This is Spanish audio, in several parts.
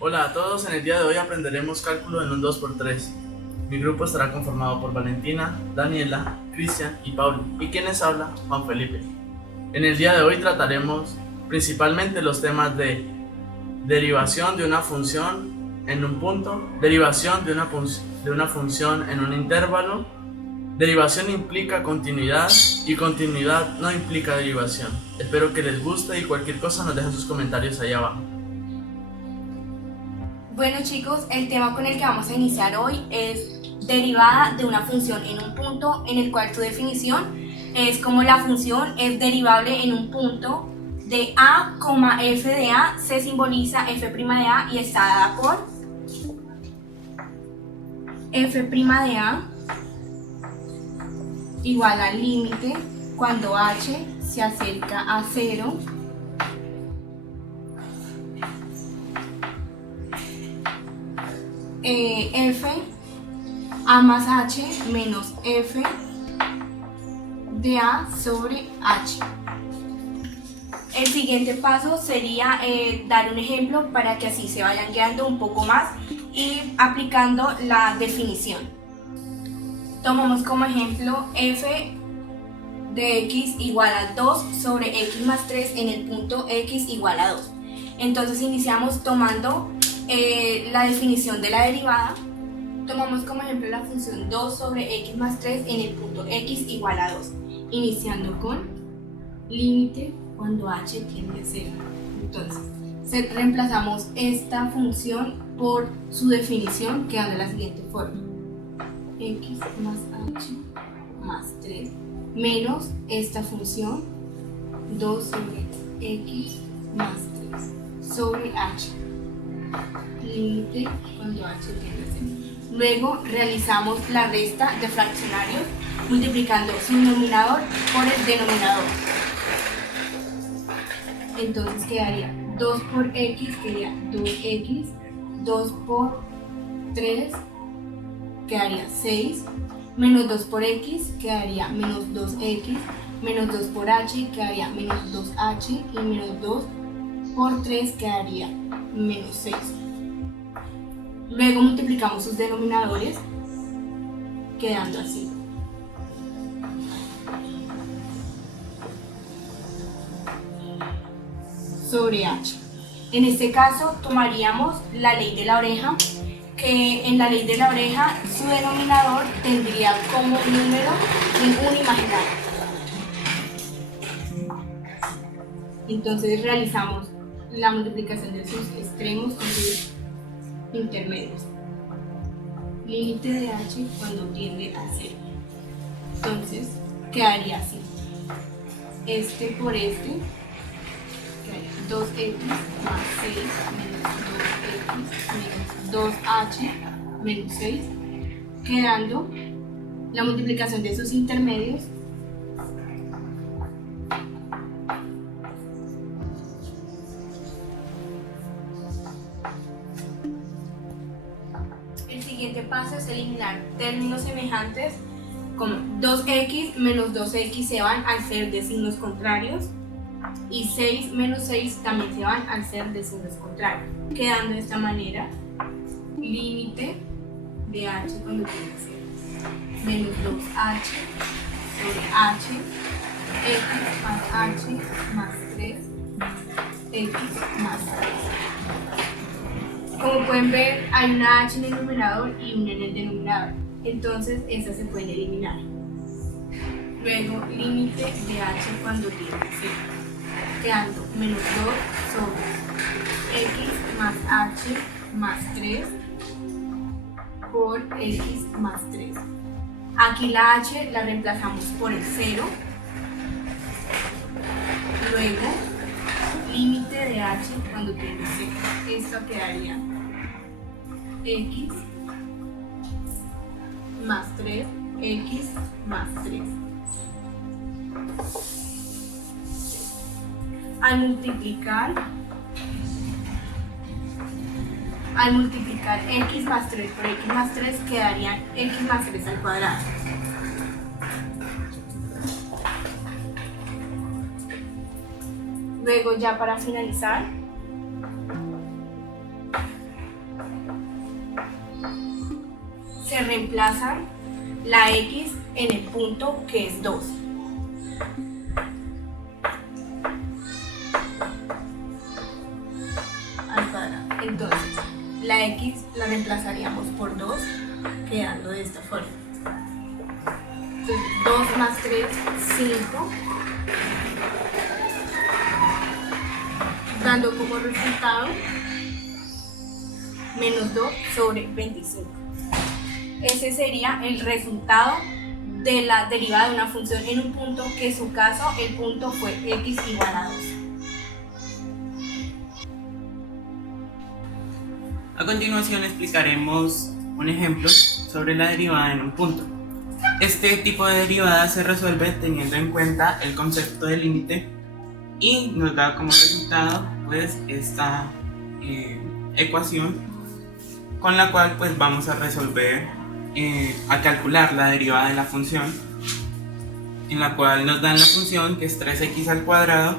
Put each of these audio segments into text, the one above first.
Hola a todos, en el día de hoy aprenderemos cálculo en un 2×3. Mi grupo estará conformado por Valentina, Daniela, Cristian y Pablo, y quien les habla, Juan Felipe. En el día de hoy trataremos principalmente los temas de derivación de una función en un punto, derivación de una función en un intervalo, derivación implica continuidad y continuidad no implica derivación. Espero que les guste y cualquier cosa nos dejen sus comentarios ahí abajo. Bueno chicos, el tema con el que vamos a iniciar hoy es derivada de una función en un punto, en el cual su definición es como la función es derivable en un punto de a, f de a, se simboliza f' de a y está dada por f' de a igual al límite cuando h se acerca a 0 f a más h menos f de a sobre h. El siguiente paso sería dar un ejemplo para que así se vayan guiando un poco más y aplicando la definición. Tomamos como ejemplo f de x igual a 2 sobre x más 3 en el punto x igual a 2. Entonces iniciamos tomando la definición de la derivada. Tomamos como ejemplo la función 2 sobre x más 3 en el punto x igual a 2, iniciando con límite cuando h tiende a 0. Entonces, reemplazamos esta función por su definición, quedando de la siguiente forma: x más h más 3 menos esta función 2 sobre x más 3 sobre h, límite cuando h tiende a 0. Luego realizamos la resta de fraccionarios multiplicando su numerador por el denominador. Entonces quedaría 2 por x, quedaría 2x, 2 por 3 quedaría 6, menos 2 por x quedaría menos 2x, menos 2 por h quedaría menos 2h y menos 2 por 3 quedaría menos 6. Luego multiplicamos sus denominadores, quedando así. Sobre h. En este caso tomaríamos la ley de la oreja, que en la ley de la oreja su denominador tendría como número un imaginario. Entonces realizamos la multiplicación de sus extremos con sus intermedios. Límite de h cuando tiende a 0. Entonces quedaría así: este por este, 2x más 6 menos 2x menos 2h menos 6, quedando la multiplicación de sus intermedios. El siguiente paso es eliminar términos semejantes como 2x menos 2x se van al ser de signos contrarios y 6 menos 6 también se van al ser de signos contrarios, quedando de esta manera: límite de h cuando tiende a 0 menos 2h sobre h, x más h más 3, x más 3. Como pueden ver, hay una h en el numerador y una en el denominador, entonces esas se pueden eliminar. Luego, límite de h cuando tiende a 0, quedando menos 2 sobre x más h más 3 por x más 3. Aquí la h la reemplazamos por el 0. Luego, límite de h cuando tiende a 0. Esto quedaría x más 3, x más 3. Al multiplicar x más 3 por x más 3 quedarían x más 3 al cuadrado. Luego, ya para finalizar, que reemplazan la x en el punto que es 2. Al cuadrado. Entonces, la x la reemplazaríamos por 2, quedando de esta forma. Entonces, 2 más 3, 5, dando como resultado menos 2 sobre 25. Ese sería el resultado de la derivada de una función en un punto, que en su caso el punto fue x igual a 2. A continuación explicaremos un ejemplo sobre la derivada en un punto. Este tipo de derivada se resuelve teniendo en cuenta el concepto de límite y nos da como resultado pues esta ecuación con la cual pues vamos a resolver, a calcular la derivada de la función, en la cual nos dan la función que es 3x al cuadrado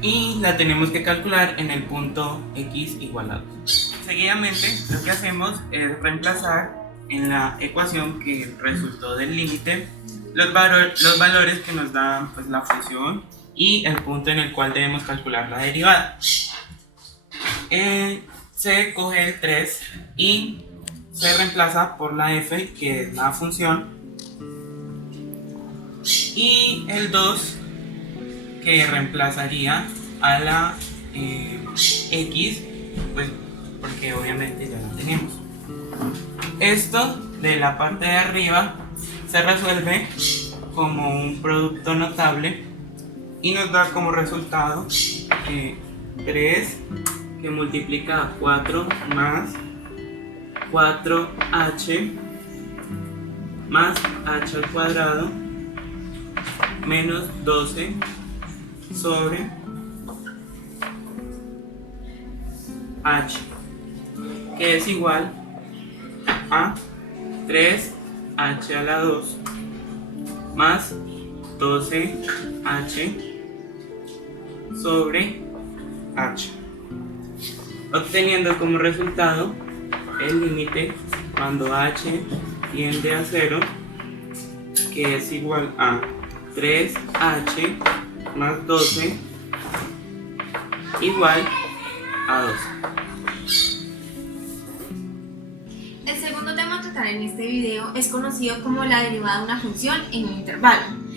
y la tenemos que calcular en el punto x igual a 2. Seguidamente lo que hacemos es reemplazar en la ecuación que resultó del límite los valores que nos dan pues la función y el punto en el cual debemos calcular la derivada. Se coge el 3 y se reemplaza por la f, que es la función, y el 2, que reemplazaría a la x, pues porque obviamente ya la tenemos. Esto de la parte de arriba se resuelve como un producto notable y nos da como resultado 3 que multiplica a 4 más 4h más h al cuadrado menos 12 sobre h, que es igual a 3h a la 2 más 12h sobre h, obteniendo como resultado el límite cuando h tiende a 0, que es igual a 3h más 12 igual a 2. El segundo tema a tratar en este video es conocido como la derivada de una función en un intervalo.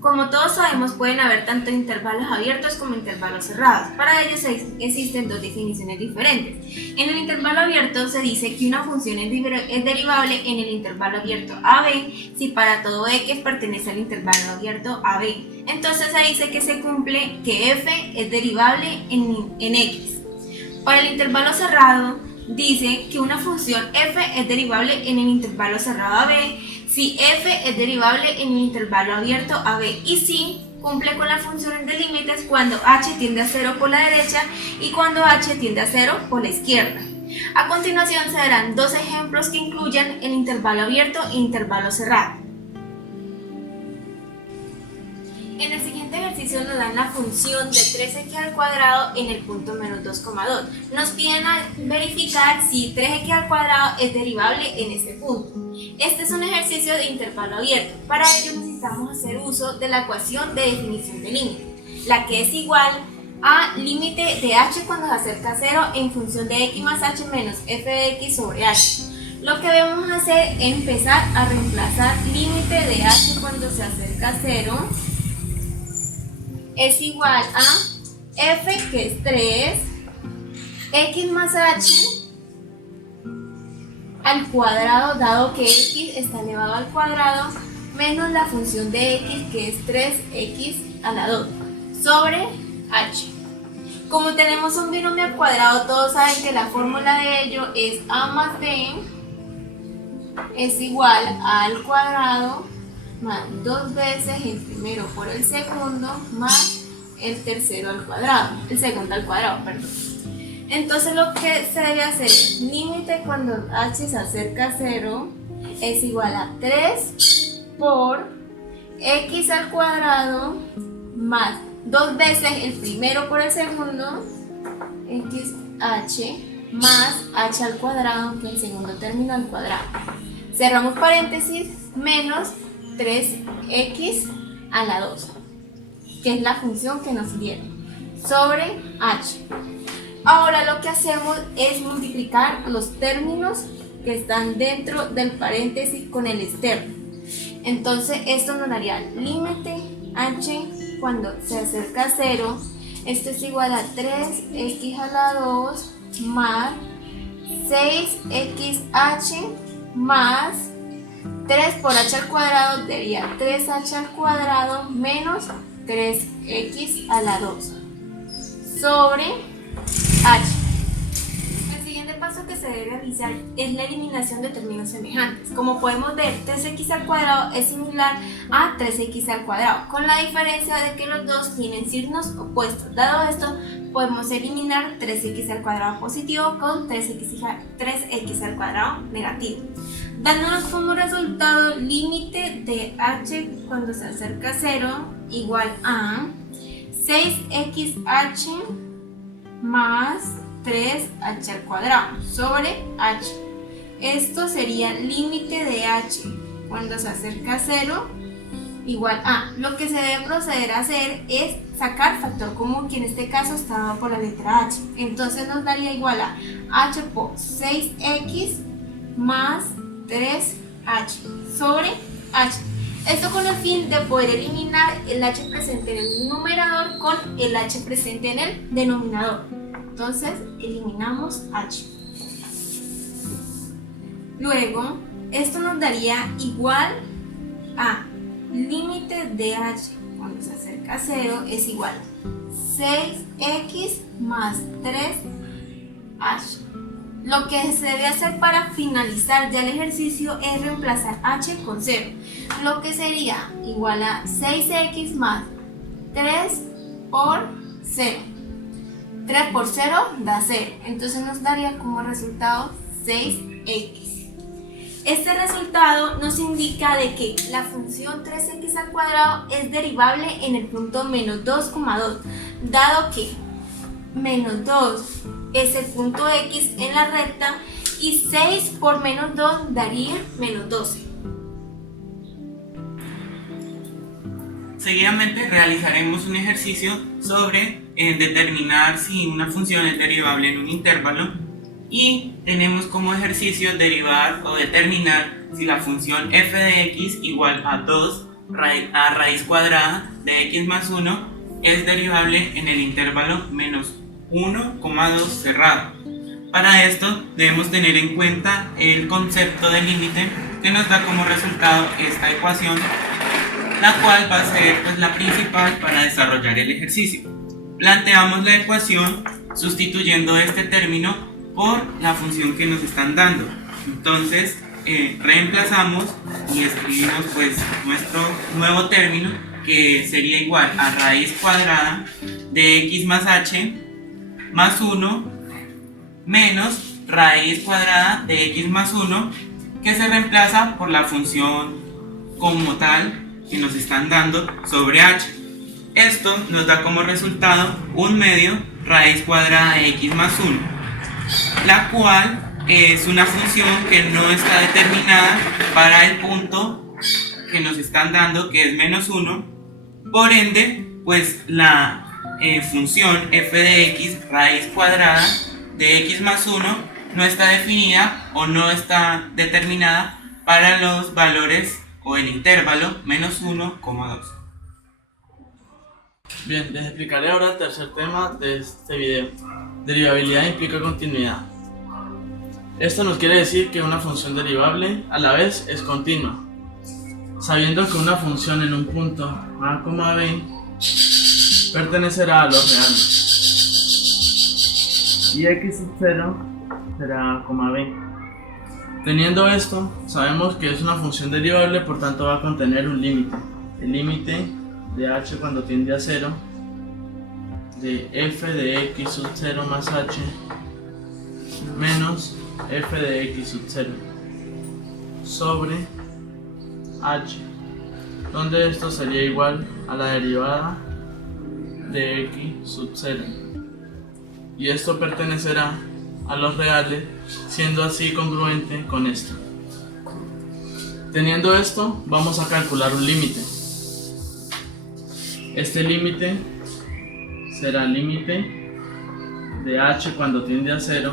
Como todos sabemos, pueden haber tanto intervalos abiertos como intervalos cerrados. Para ellos existen dos definiciones diferentes. En el intervalo abierto se dice que una función es derivable en el intervalo abierto AB si para todo x pertenece al intervalo abierto AB. Entonces se dice que se cumple que f es derivable en x. Para el intervalo cerrado dice que una función f es derivable en el intervalo cerrado AB si f es derivable en el intervalo abierto AB y si cumple con las funciones de límites cuando h tiende a 0 por la derecha y cuando h tiende a 0 por la izquierda. A continuación se darán dos ejemplos que incluyan el intervalo abierto e intervalo cerrado. En el siguiente ejercicio nos dan la función de 3x al cuadrado en el punto menos 2,2. Nos piden verificar si 3x al cuadrado es derivable en este punto. Este es un ejercicio de intervalo abierto. Para ello necesitamos hacer uso de la ecuación de definición de límite, la que es igual a límite de h cuando se acerca a 0 en función de x más h menos f de x sobre h. Lo que debemos hacer es empezar a reemplazar límite de h cuando se acerca a 0 es igual a f, que es 3, x más h al cuadrado, dado que x está elevado al cuadrado, menos la función de x, que es 3x a la 2, sobre h. Como tenemos un binomio al cuadrado, todos saben que la fórmula de ello es a más b es igual a al cuadrado más 2 veces el primero por el segundo más el tercero al cuadrado, el segundo al cuadrado, perdón. Entonces lo que se debe hacer es límite cuando h se acerca a 0 es igual a 3 por x al cuadrado más 2 veces el primero por el segundo, xh más h al cuadrado, que es el segundo término al cuadrado. Cerramos paréntesis, menos 3x a la 2, que es la función que nos dieron, sobre h. Ahora lo que hacemos es multiplicar los términos que están dentro del paréntesis con el externo. Entonces esto nos daría límite h cuando se acerca a 0. Esto es igual a 3x a la 2 más 6xh más 3 por h al cuadrado daría 3h al cuadrado menos 3x a la 2 sobre h. El siguiente paso que se debe realizar es la eliminación de términos semejantes. Como podemos ver, 3x al cuadrado es similar a 3x al cuadrado, con la diferencia de que los dos tienen signos opuestos. Dado esto, podemos eliminar 3x al cuadrado positivo con 3x al cuadrado negativo, dándonos como resultado límite de h cuando se acerca a 0 igual a 6xh más 3h al cuadrado sobre h. Esto sería límite de h cuando se acerca a 0 igual a. Lo que se debe proceder a hacer es sacar factor común, que en este caso está dado por la letra h. Entonces nos daría igual a h por 6x más 3h sobre h. Esto con el fin de poder eliminar el h presente en el numerador con el h presente en el denominador. Entonces eliminamos h. Luego, esto nos daría igual a límite de h cuando se acerca a 0 es igual a 6x más 3h. Lo que se debe hacer para finalizar ya el ejercicio es reemplazar h con 0, lo que sería igual a 6x más 3 por 0. 3 por 0 da 0, entonces nos daría como resultado 6x. Este resultado nos indica de que la función 3x al cuadrado es derivable en el punto menos 2,2, dado que menos 2 es el punto x en la recta y 6 por menos 2 daría menos 12. Seguidamente realizaremos un ejercicio sobre determinar si una función es derivable en un intervalo, y tenemos como ejercicio derivar o determinar si la función f de x igual a 2 a raíz cuadrada de x más 1 es derivable en el intervalo menos 1,2 cerrado. Para esto debemos tener en cuenta el concepto de límite, que nos da como resultado esta ecuación, la cual va a ser la principal para desarrollar el ejercicio. Planteamos la ecuación sustituyendo este término por la función que nos están dando. Entonces reemplazamos y escribimos nuestro nuevo término, que sería igual a raíz cuadrada de x más h más 1 menos raíz cuadrada de x más 1, que se reemplaza por la función como tal que nos están dando sobre h. Esto nos da como resultado 1/2 raíz cuadrada de x más 1, la cual es una función que no está determinada para el punto que nos están dando, que es menos 1. Por ende, pues la función f de x raíz cuadrada de x más 1 no está definida o no está determinada para los valores o el intervalo menos 1,2. Bien, les explicaré ahora el tercer tema de este video. Derivabilidad implica continuidad. Esto nos quiere decir que una función derivable a la vez es continua, sabiendo que una función en un punto a, b pertenecerá a los reales y x sub 0 será a, b. Teniendo esto, sabemos que es una función derivable, por tanto va a contener un límite. El límite de h cuando tiende a 0 de f de x sub 0 más h menos f de x sub 0 sobre h, donde esto sería igual a la derivada de x sub 0, y esto pertenecerá a los reales, siendo así congruente con esto. Teniendo esto, vamos a calcular un límite. Este límite será el límite de h cuando tiende a 0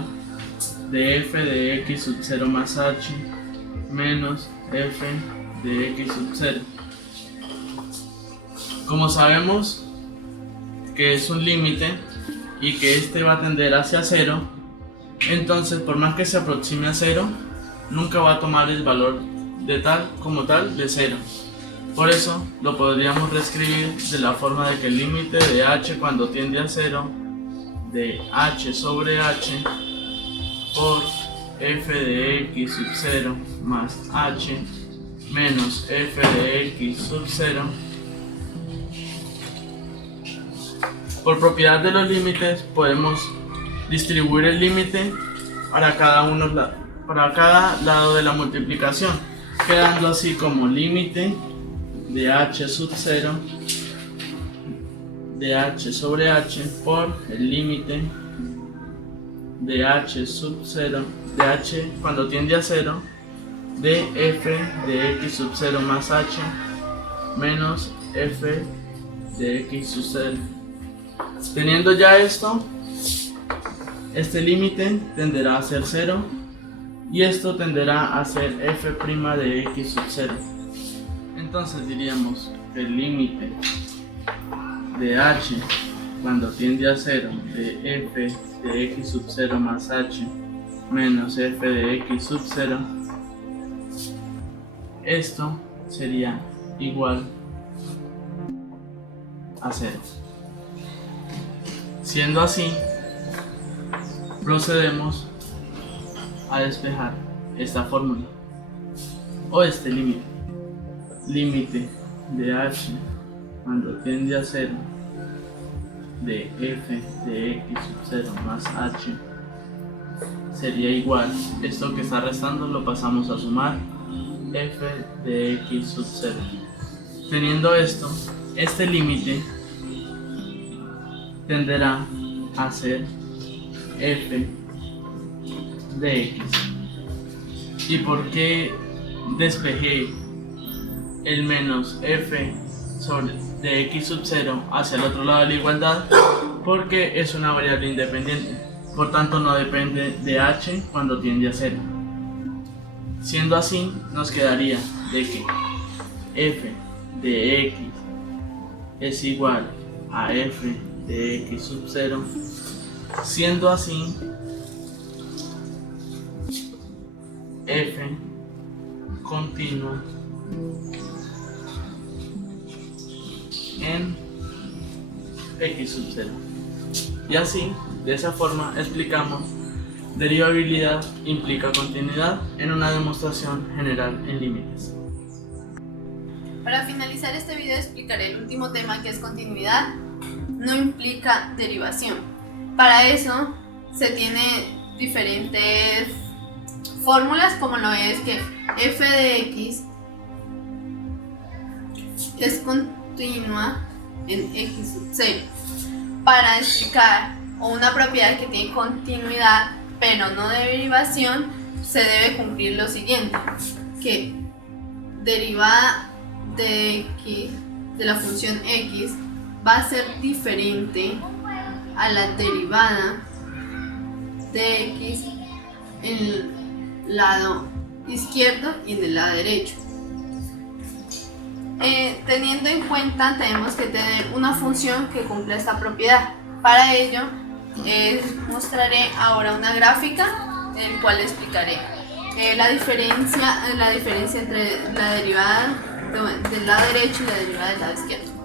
de f de x sub 0 más h menos f de x sub 0. Como sabemos que es un límite y que este va a tender hacia 0, entonces por más que se aproxime a 0, nunca va a tomar el valor de tal como tal de 0. Por eso lo podríamos reescribir de la forma de que el límite de h cuando tiende a 0 de h sobre h por f de x sub 0 más h menos f de x sub 0. Por propiedad de los límites podemos distribuir el límite para cada lado de la multiplicación, quedando así como límite de h sub 0 de h sobre h por el límite de h sub 0 de h cuando tiende a 0 de f de x sub 0 más h menos f de x sub 0. Teniendo ya esto, este límite tenderá a ser 0 y esto tenderá a ser f' de x sub 0. Entonces diríamos que el límite de h cuando tiende a 0 de f de x sub 0 más h menos f de x sub 0, esto sería igual a 0. Siendo así, procedemos a despejar esta fórmula o este límite. Límite de h cuando tiende a 0 de f de x sub 0 más h sería igual, esto que está restando lo pasamos a sumar, f de x sub 0. Teniendo esto, este límite tenderá a ser f de x. ¿Y por qué despejé el menos f de x sub 0 hacia el otro lado de la igualdad? Porque es una variable independiente, por tanto no depende de h cuando tiende a 0. Siendo así, nos quedaría de que f de x es igual a f de x sub 0, siendo así f continua en x sub 0. Y así, de esa forma, explicamos derivabilidad implica continuidad en una demostración general en límites. Para finalizar este video explicaré el último tema, que es continuidad no implica derivación. Para eso se tiene diferentes fórmulas, como lo es que f de x es continua en x sub 0. Para explicar una propiedad que tiene continuidad pero no derivación, se debe cumplir lo siguiente: que derivada de x de la función x va a ser diferente a la derivada de x en el lado izquierdo y en el lado derecho. Teniendo en cuenta, tenemos que tener una función que cumpla esta propiedad. Para ello, mostraré ahora una gráfica en la cual explicaré la diferencia entre la derivada del lado derecho y la derivada del lado izquierdo.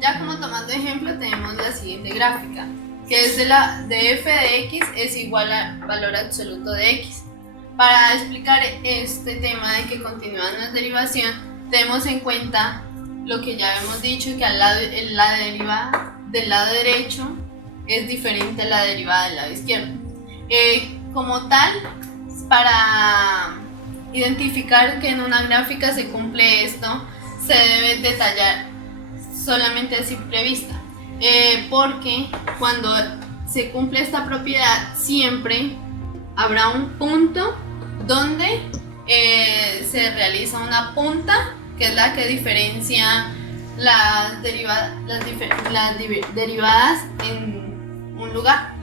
Ya como tomando ejemplo, tenemos la siguiente gráfica, que es de f de x es igual al valor absoluto de x. Para explicar este tema de que continúa la derivación, tenemos en cuenta lo que ya hemos dicho, que la derivada del lado derecho es diferente a la derivada del lado izquierdo. Como tal, para identificar que en una gráfica se cumple esto, se debe detallar solamente a simple vista, porque cuando se cumple esta propiedad, siempre habrá un punto donde se realiza una punta, que es la que diferencia las derivadas en un lugar.